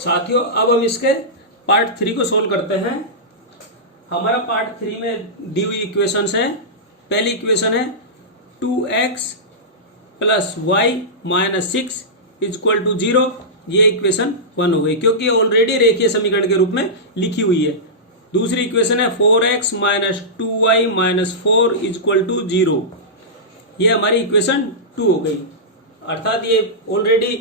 साथियों अब हम इसके पार्ट 3 को सोल्व करते हैं। हमारा पार्ट 3 में दी हुई इक्वेशंस है। पहली इक्वेशन है 2x plus y minus 6 equal to 0। ये इक्वेशन 1 हो गई क्योंकि ऑलरेडी रेखीय समीकरण के रूप में लिखी हुई है। दूसरी इक्वेशन है 4x minus 2y minus 4 equal to 0। ये हमारी इक्वेशन 2 हो गई, अर्थात ये ऑलरेडी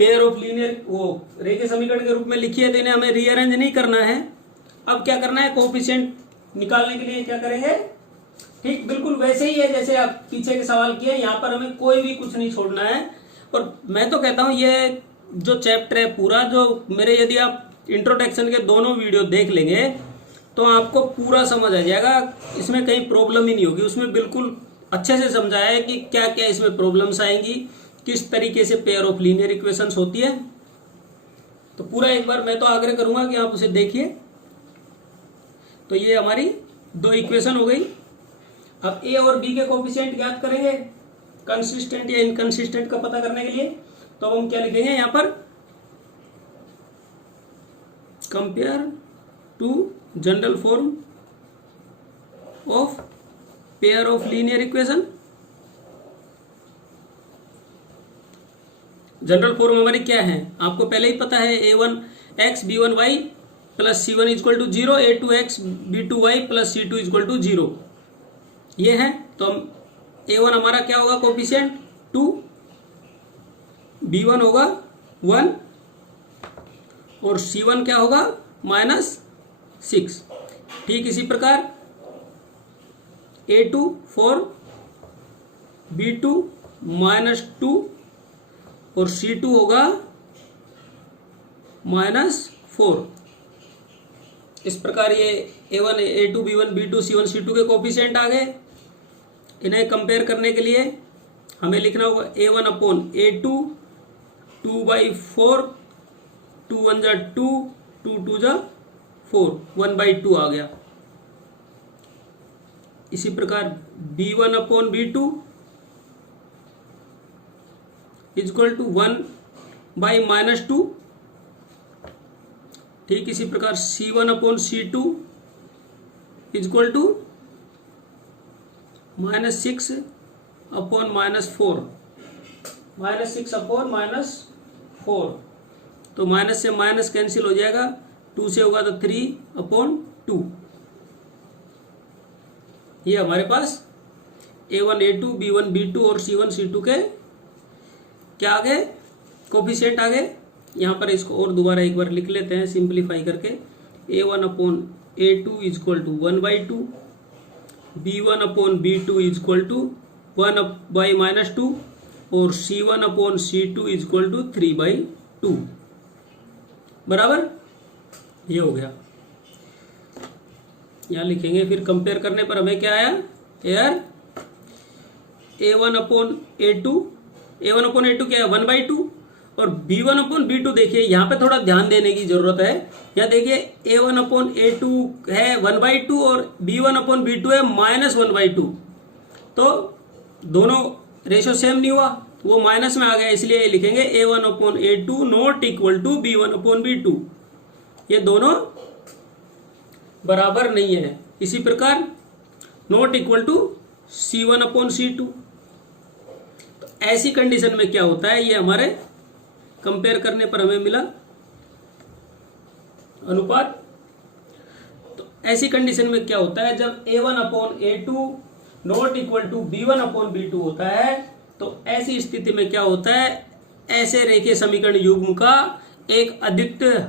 पेयर ऑफ लीनियर वो रेखीय समीकरण के रूप में लिखी है, तो इन्हें हमें रीअरेंज नहीं करना है। अब क्या करना है, कोफिशिएंट निकालने के लिए क्या करेंगे, ठीक बिल्कुल वैसे ही है जैसे आप पीछे के सवाल किए। यहाँ पर हमें कोई भी कुछ नहीं छोड़ना है। और मैं तो कहता हूँ ये जो चैप्टर है पूरा, जो मेरे यदि आप इंट्रोडक्शन के दोनों वीडियो देख लेंगे तो आपको पूरा समझ आ जाएगा, इसमें कहीं प्रॉब्लम ही नहीं होगी। उसमें बिल्कुल अच्छे से समझाया है कि क्या क्या इसमें प्रॉब्लम्स आएंगी, किस तरीके से पेयर ऑफ लीनियर इक्वेशंस होती है। तो पूरा एक बार मैं तो आग्रह करूंगा कि आप उसे देखिए। तो ये हमारी दो इक्वेशन हो गई। अब ए और बी के कोफिशिएंट ज्ञात करेंगे कंसिस्टेंट या इनकंसिस्टेंट का पता करने के लिए। तो अब हम क्या लिखेंगे यहाँ पर, compare to general form of pair of linear equation. General form हमारी क्या है, आपको पहले ही पता है, a1x b1y plus c1 equal to 0, a2x b2y plus c2 equal to 0। ये है। तो हम a1 हमारा क्या होगा कोफिशिएंट 2, b1 होगा 1 और c1 क्या होगा -6। ठीक इसी प्रकार a2 4, b2 -2 और c2 होगा -4। इस प्रकार ये a1 a2 b1 b2 c1 c2 के कोफिशिएंट आ गए। इन्हें कंपेयर करने के लिए हमें लिखना होगा a1 अपॉन a2 2/4, 2 1 जा 2, 2 2 जा 4, 1/2 आ गया। इसी प्रकार b1 upon b2 equal to 1/-2। ठीक इसी प्रकार c1 upon c2 equal to -6 upon -4, -6 upon -4। तो माइनस से माइनस कैंसिल हो जाएगा, 2 से होगा तो 3/2। ये हमारे पास a1 a2 b1 b2 और c1 c2 के क्या आ गए, कोफिशिएंट आ गए। यहाँ पर इसको और दोबारा एक बार लिख लेते हैं सिंप्लीफाई करके। a1 upon a2 equal to 1/2, b1 upon b2 equal to 1/-2 और c1 upon c2 equal to 3/2 बराबर। ये हो गया। यहाँ लिखेंगे, फिर कंपेयर करने पर हमें क्या आया, एयर a1 अपॉन a2 क्या है 1/2 और b1 अपॉन b2 देखिए यहाँ पे थोड़ा ध्यान देने की जरूरत है। यहाँ देखिए a1 अपॉन a2 है 1/2 और b1 अपॉन b2 है -1/2। तो दोनों रेशो सेम नहीं हुआ, वो माइनस में आ गया, इसलिए ये लिखेंगे a1 upon a2 not equal to b1 upon b2। ये दोनों बराबर नहीं है। इसी प्रकार not equal to c1 upon c2। तो ऐसी कंडीशन में क्या होता है, ये हमारे कंपेयर करने पर हमें मिला अनुपात। तो ऐसी कंडीशन में क्या होता है, जब a1 upon a2 not equal to b1 upon b2 होता है, तो ऐसी स्थिति में क्या होता है, ऐसे रेखीय समीकरण युग्म का एक अद्वितीय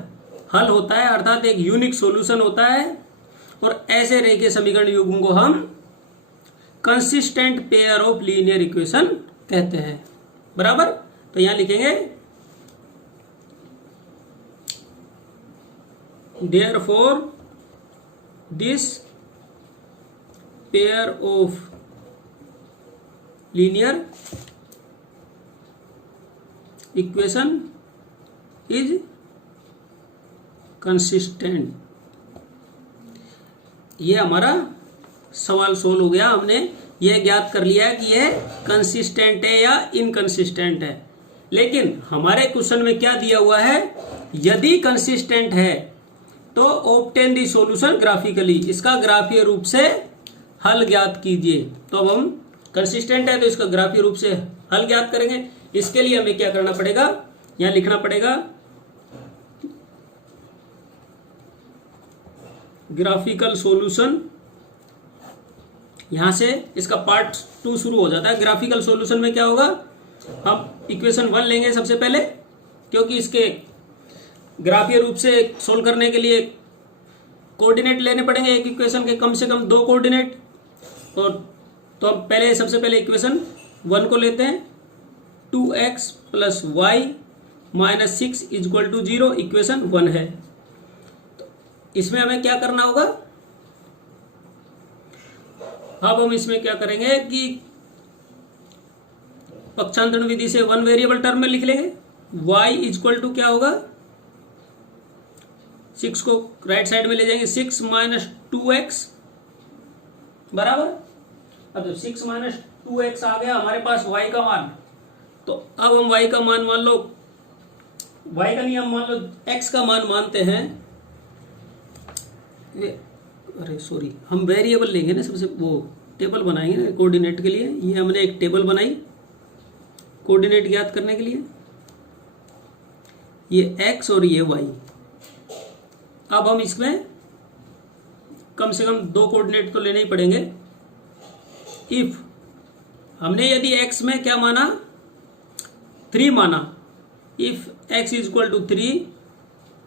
हल होता है, अर्थात एक यूनिक सॉल्यूशन होता है। और ऐसे रेखीय समीकरण युग्म को हम consistent pair of linear equation कहते हैं बराबर। तो यहां लिखेंगे therefore this pair of linear equation is consistent। ये हमारा सवाल सोल्व हो गया। हमने यह ज्ञात कर लिया है कि यह कंसिस्टेंट है या इनकंसिस्टेंट है। लेकिन हमारे क्वेश्चन में क्या दिया हुआ है, यदि कंसिस्टेंट है तो ऑब्टेन दी सॉल्यूशन ग्राफिकली, इसका ग्राफीय रूप से हल ज्ञात कीजिए। तो अब हम कंसिस्टेंट है तो इसका ग्राफीय रूप से हल ज्ञात करेंगे। इसके लिए हमें क्या करना पड़ेगा, यहां लिखना पड़ेगा ग्राफिकल सॉल्यूशन। यहां से इसका पार्ट 2 शुरू हो जाता है। ग्राफिकल सॉल्यूशन में क्या होगा, हम इक्वेशन 1 लेंगे सबसे पहले, क्योंकि इसके ग्राफीय रूप से सोल्व करने के लिए कोऑर्डिनेट लेने पड़ेंगे एक इक्वेशन के कम से कम 2 कोऑर्डिनेट। और तो हम पहले सबसे पहले इक्वेशन 1 को लेते हैं, 2x + y - 6 = 0 इक्वेशन 1 है। तो इसमें हमें क्या करना होगा, अब हम इसमें क्या करेंगे कि पक्षांतरण विधि से 1 वेरिएबल टर्म में लिख लेंगे। y = क्या होगा, 6 को राइट साइड में ले जाएंगे, 6 - 2x बराबर। अब जब 6 - 2x आ गया हमारे पास y का मान, तो अब हम y का मान मान लो, y का नहीं, हम मान लो x का मान मानते हैं। अरे सॉरी, हम वेरिएबल लेंगे ना, सबसे वो टेबल बनाएंगे ना कोऑर्डिनेट के लिए। ये हमने एक टेबल बनाई कोऑर्डिनेट ज्ञात करने के लिए, ये x और ये y। अब हम इसमें कम से कम 2 कोऑर्डिनेट तो लेने ही पड़ेंगे। इफ हमने यदि x में क्या माना, 3 माना, इफ x = 3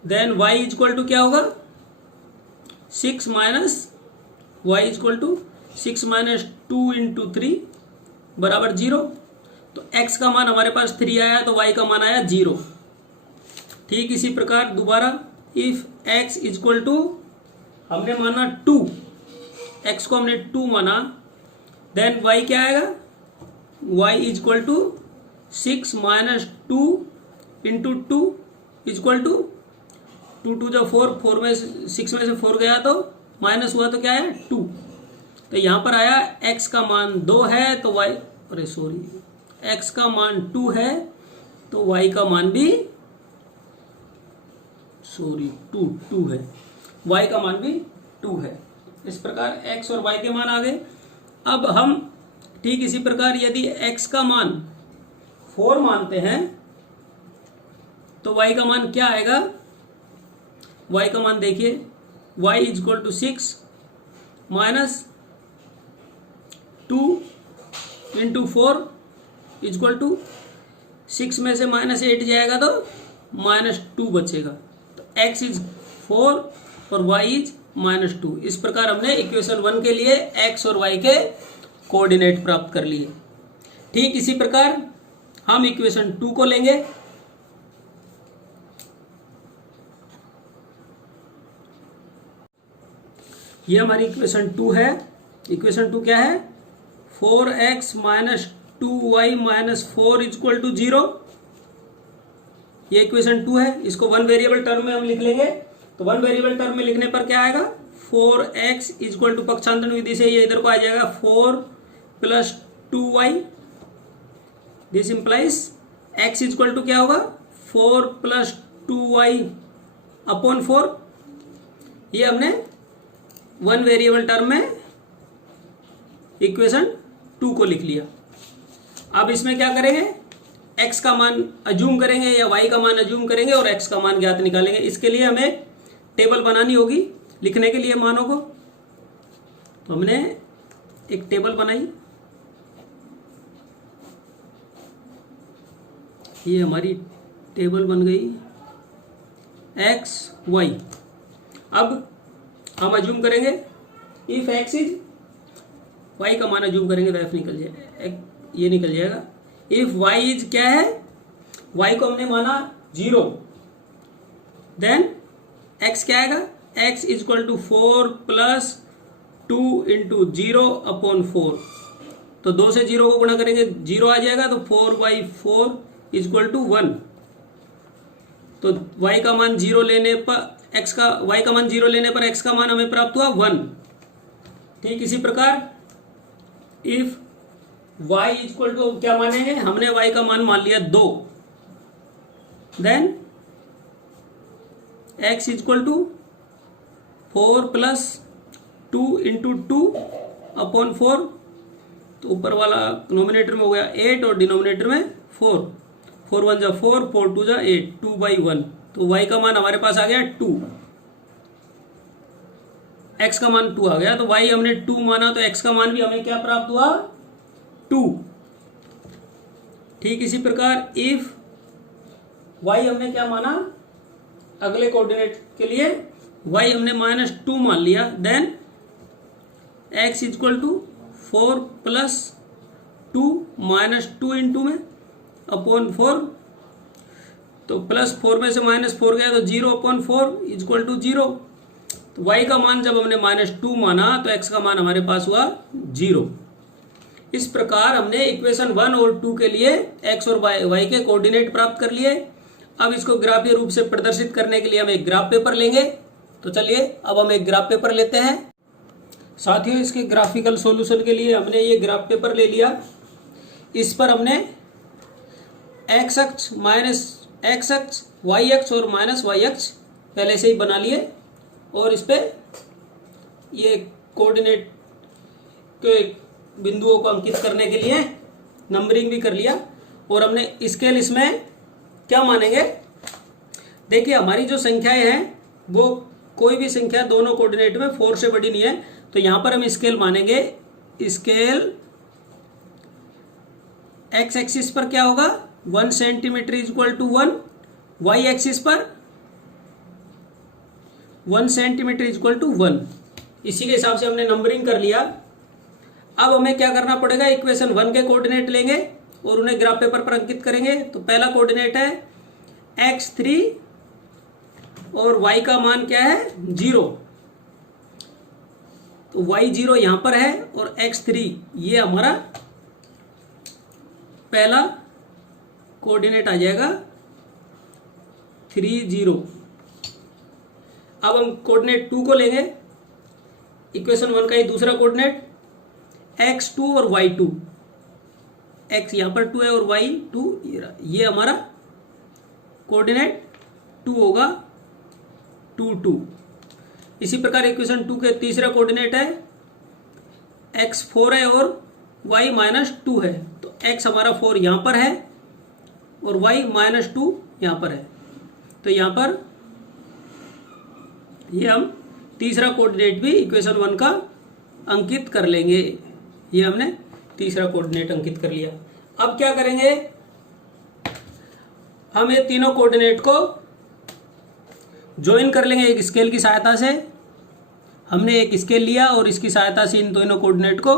देन y = क्या होगा, 6 - y = 6 - 2 × 3 बराबर 0। तो x का मान हमारे पास 3 आया तो y का मान आया 0। ठीक इसी प्रकार दोबारा, इफ x = हमने माना 2, x को हमने 2 माना, देन y क्या आएगा, y = 6 - 2 × 2 = 2 2 जब 4, 4 में 6 में से 4 गया तो माइनस हुआ तो क्या आया 2। तो यहां पर आया x का मान 2 है तो y, अरे सॉरी, x का मान 2 है तो y का मान भी 2 है, y का मान भी 2 है। इस प्रकार x और y के मान आ गए। अब हम ठीक इसी प्रकार यदि x का मान 4 मानते हैं तो y का मान क्या आएगा, y का मान देखिए, y = 6 - 2 × 4 = 6 में से -8 जाएगा तो -2 बचेगा। तो x = 4 और y = -2। इस प्रकार हमने इक्वेशन 1 के लिए x और y के कोऑर्डिनेट प्राप्त कर लिए। ठीक इसी प्रकार हम इक्वेशन 2 को लेंगे। ये हमारी इक्वेशन 2 है। इक्वेशन 2 क्या है, 4x - 2y - 4 = 0। ये इक्वेशन 2 है। इसको 1 वेरिएबल टर्म में हम लिख लेंगे। तो 1 वेरिएबल टर्म में लिखने पर क्या आएगा, 4x = पक्षांतरण विधि से ये इधर को आ जाएगा 4 + 2y। दिस इंप्लाइज x = क्या होगा, 4 + 2y / 4। ये हमने 1 वेरिएबल टर्म में इक्वेशन 2 को लिख लिया। अब इसमें क्या करेंगे, x का मान अज्यूम करेंगे या y का मान अज्यूम करेंगे और x का मान ज्ञात निकालेंगे। इसके लिए हमें टेबल बनानी होगी लिखने के लिए मानों को। तो हमने एक टेबल बनाई, ये हमारी टेबल बन गई x y। अब हम अज्यूम करेंगे इफ x इज, y का मान अज्यूम करेंगे तो f निकल जाएगा, ये निकल जाएगा। इफ y इज क्या है, y को हमने माना 0, देन x क्या आएगा, x = 4 + 2 × 0 / 4। तो 2 से 0 को गुणा करेंगे 0 आ जाएगा, तो 4/4 = 1। तो y का मान 0 लेने पर y का मान 0 लेने पर x का मान हमें प्राप्त हुआ 1। ठीक इसी प्रकार इफ y = क्या मानेंगे, हमने y का मान मान लिया 2, then x equal to 4 plus 2 into 2 upon 4, तो ऊपर वाला नोमिनेटर में हो गया 8 और डिनोमिनेटर में 4, 4 1 जा 4, 4 2 जा 8, 2/1, तो y का मान हमारे पास आ गया 2, x का मान 2 आ गया, तो y हमने 2 माना तो x का मान भी हमें क्या प्राप्त हुआ 2। ठीक इसी प्रकार इफ y हमने क्या माना अगले कोऑर्डिनेट के लिए y हमने -2 मान लिया, then x equal to 4 plus 2 -2 into में अपॉन 4, तो प्लस 4 में से -4 गया तो 0 अपॉन 4 इक्वल टू 0, तो y का मान जब हमने -2 माना तो x का मान हमारे पास हुआ 0। इस प्रकार हमने इक्वेशन 1 और 2 के लिए x और y के कोऑर्डिनेट प्राप्त कर लिए। अब इसको ग्राफीय रूप से प्रदर्शित करने के लिए हम एक ग्राफ पेपर लेंगे, तो चलिए अब हम एक ग्राफ पेपर लेते हैं। साथियों, इसके ग्राफिकल सॉल्यूशन के लिए हमने ये ग्राफ पेपर ले लिया। इस पर हमने x अक्ष माइनस x अक्ष, y अक्ष और माइनस y अक्ष पहले से ही बना लिए, और इस पे ये कोऑर्डिनेट के बिंदुओं को अंकित करने के लिए नंबरिंग भी कर लिया। और हमने स्केल इसमें क्या मानेंगे, देखिए हमारी जो संख्याएं हैं वो कोई भी संख्या दोनों कोऑर्डिनेट में 4 से बड़ी नहीं है, तो यहां पर हम स्केल मानेंगे। स्केल x एक्सिस पर क्या होगा 1 centimetre equal to 1, y axis पर 1 सेंटीमीटर इक्वल टू 1। इसी के हिसाब से हमने नंबरिंग कर लिया। अब हमें क्या करना पड़ेगा, इक्वेशन 1 के कोऑर्डिनेट लेंगे और उन्हें ग्राफ पेपर पर अंकित करेंगे। तो पहला कोऑर्डिनेट है x3 और y का मान क्या है 0, तो y0 यहां पर है और x3 ये हमारा पहला कोऑर्डिनेट आ जाएगा 3 0। अब हम कोऑर्डिनेट 2 को लेंगे, इक्वेशन 1 का ही दूसरा कोऑर्डिनेट x2 और y2, x यहां पर 2 है और y2 ये हमारा कोऑर्डिनेट 2 होगा 2 2। इसी प्रकार इक्वेशन 2 के तीसरा कोऑर्डिनेट है x4 है और y -2 है, तो x हमारा 4 यहां पर है और y -2 यहां पर है, तो यहां पर ये हम तीसरा कोऑर्डिनेट भी इक्वेशन 1 का अंकित कर लेंगे। ये हमने तीसरा कोऑर्डिनेट अंकित कर लिया। अब क्या करेंगे, हम ये तीनों कोऑर्डिनेट को ज्वाइन कर लेंगे एक स्केल की सहायता से। हमने एक स्केल लिया और इसकी सहायता से इन दोनों कोऑर्डिनेट को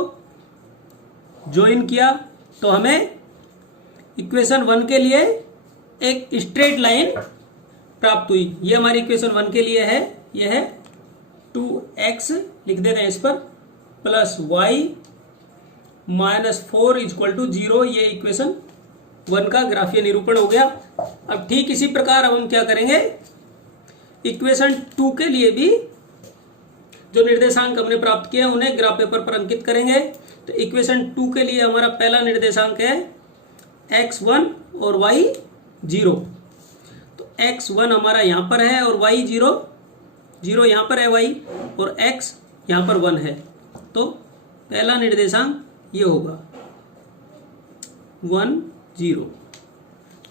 ज्वाइन किया, तो हमें इक्वेशन 1 के लिए एक स्ट्रेट लाइन प्राप्त हुई। ये हमारी इक्वेशन 1 के लिए है, ये है 2x लिख देते हैं इस पर प्लस y -4 इक्वल टू 0। ये इक्वेशन 1 का ग्राफीय निरूपण हो गया। अब ठीक इसी प्रकार अब हम क्या करेंगे, इक्वेशन 2 के लिए भी जो निर्देशांक हमने प्राप्त किए उन्हें ग्राफ पेपर पर अंकित करेंगे। तो इक्वेशन 2 के लिए हमारा पहला निर्देशांक है x1 और y0। तो x1 हमारा यहां पर है और y0 0 यहां पर है y, और x यहां पर 1 है, तो पहला निर्देशांक ये होगा 1 0।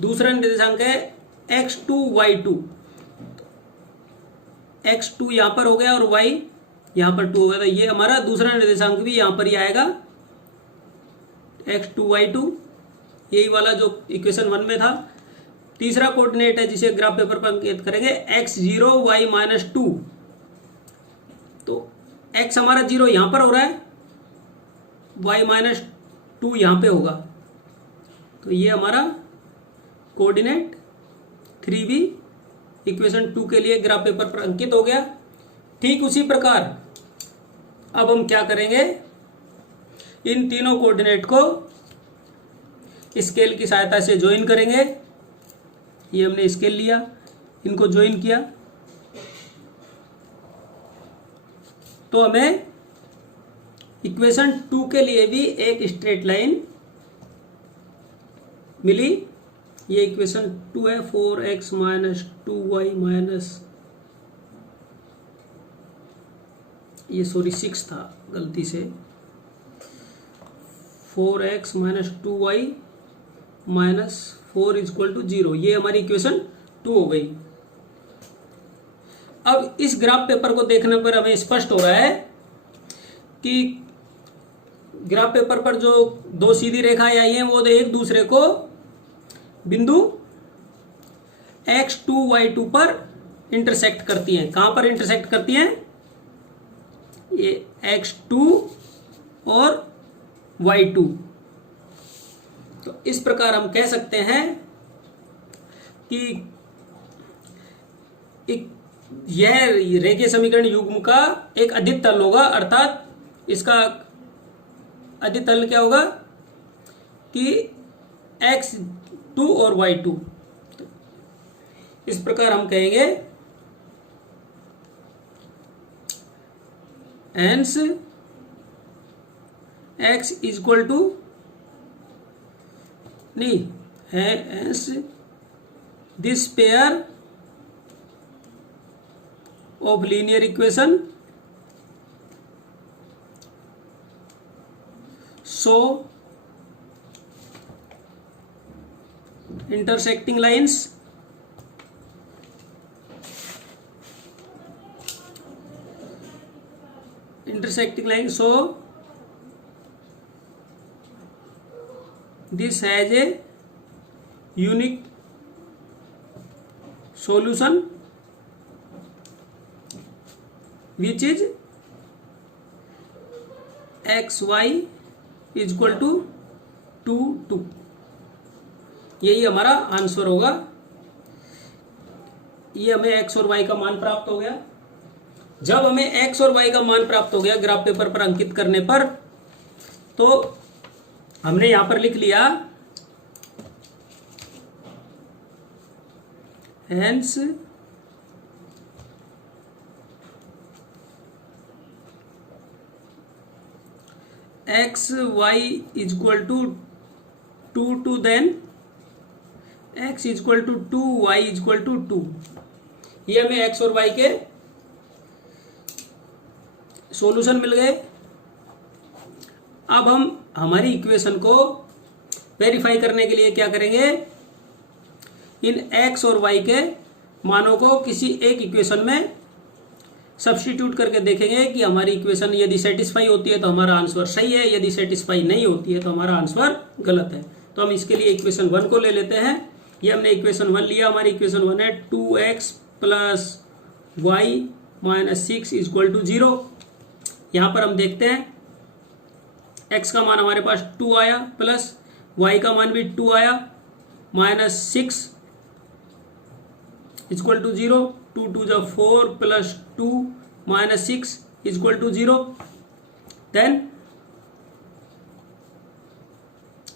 दूसरा निर्देशांक है x2 y2, x2 यहां पर हो गया और y यहां पर 2 हो गया, तो ये हमारा दूसरा निर्देशांक भी यहां पर ही आएगा x2 y2, यही वाला जो इक्वेशन 1 में था। तीसरा कोऑर्डिनेट है जिसे ग्राफ पेपर पर अंकित करेंगे x0 y -2, तो x हमारा 0 यहां पर हो रहा है, y -2 यहां पे होगा, तो ये हमारा कोऑर्डिनेट 3b इक्वेशन 2 के लिए ग्राफ पेपर पर अंकित हो गया। ठीक उसी प्रकार अब हम क्या करेंगे, इन तीनों कोऑर्डिनेट को स्केल की सहायता से ज्वाइन करेंगे। ये हमने स्केल लिया, इनको ज्वाइन किया, तो हमें इक्वेशन 2 के लिए भी एक स्ट्रेट लाइन मिली। ये इक्वेशन 2 है, 4x माइनस 2y माइनस, ये सॉरी 6 था गलती से, 4x minus 2y minus 4 equal to 0, ये हमारी इक्वेशन 2 हो गई। अब इस ग्राफ पेपर को देखने पर हमें स्पष्ट हो रहा है कि ग्राफ पेपर पर जो दो सीधी रेखाएं आई हैं वो एक दूसरे को बिंदु x2 y2 पर इंटरसेक्ट करती हैं। कहां पर इंटरसेक्ट करती हैं? ये x2 और y2। तो इस प्रकार हम कह सकते हैं कि यह रेखीय समीकरण युग्म का एक अदित तल होगा, अर्थात इसका अदित तल क्या होगा कि x2 और y2। इस प्रकार हम कहेंगे हेंस x इक्वल टू नहीं hence this pair of linear equation show intersecting lines so this has a unique solution which is xy equal to 2 2। यही हमारा आंसर होगा। ये हमें x और y का मान प्राप्त हो गया। जब हमें x और y का मान प्राप्त हो गया ग्राफ पेपर पर अंकित करने पर, तो हमने यहां पर लिख लिया hence x y equal to 2 2, then x equal to 2 y equal to 2। ये हमें एक्स और वाई के सॉल्यूशन मिल गए। अब हम हमारी इक्वेशन को वेरीफाई करने के लिए क्या करेंगे, इन एक्स और वाई के मानों को किसी एक इक्वेशन में सब्स्टिट्यूट करके देखेंगे कि हमारी इक्वेशन यदि सेटिस्फाई होती है तो हमारा आंसर सही है, यदि सेटिस्फाई नहीं होती है तो हमारा आंसर गलत है। तो हम इसके लिए इक्वेशन 1 को ले लेते हैं। ये हमने इक्वेशन 1 लिया। हमारी इक्वेशन 1 है 2x plus y minus 6 equal to 0। यहां पर हम देखते हैं x का मान हमारे पास 2 आया, प्लस y का मान भी 2 आया, माइनस 6 इक्वल टू 0। 2 2 जा 4 plus 2 minus 6 equal to 0। Then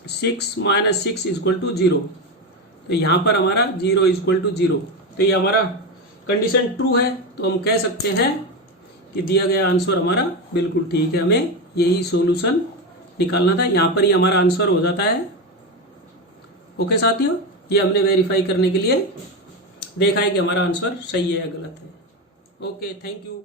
6 minus 6 equal to 0। तो यहां पर हमारा 0 इक्वल टू 0। तो ये हमारा कंडीशन ट्रू है। तो हम कह सकते हैं कि दिया गया आंसर हमारा बिल्कुल ठीक है। हमें यही सॉल्यूशन निकालना था। यहां पर ही हमारा आंसर हो जाता है। ओके साथियों, ये हमने वेरीफाई करने के लिए देखा है कि हमारा आंसर सही है या गलत है। Okay, thank you.